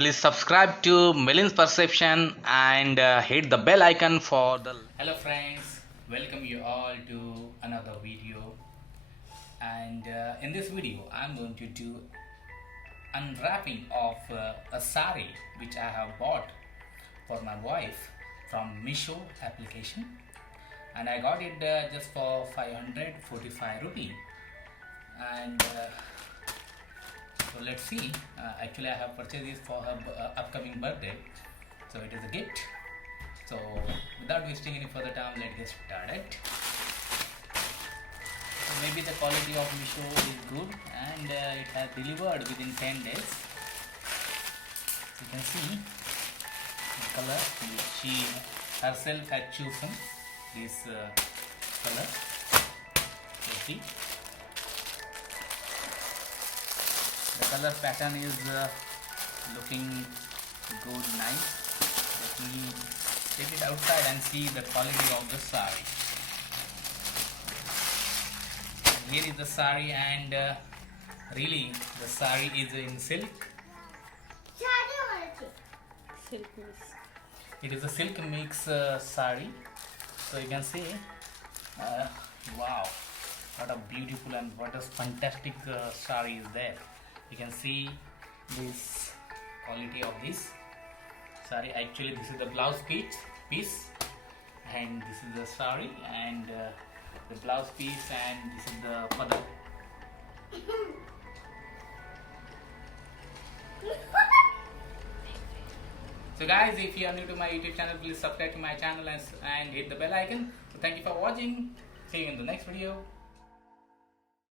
Please subscribe to Million's Perception and hit the bell icon for the. Hello friends, welcome you all to another video. And in this video I'm going to do unwrapping of a sari which I have bought for my wife from Misho application, and I got it just for 545 rupee. And so let's see. Actually I have purchased this for her upcoming birthday, so it is a gift. So without wasting any further time, let's get started. So maybe the quality of Misho is good, and it has delivered within 10 days. You can see the color which she herself had chosen, this color. You see the color pattern is looking good, nice. Let me take it outside and see the quality of the sari. Here is the sari, and really the sari is in silk. It is a silk mix sari. So you can see, wow, what a beautiful and what a fantastic sari is there. You can see this quality of this sari. Actually this is the blouse piece, and this is the sari, and the blouse piece, and this is the further. So guys, if you are new to my YouTube channel, please subscribe to my channel and hit the bell icon. So thank you for watching. See you in the next video.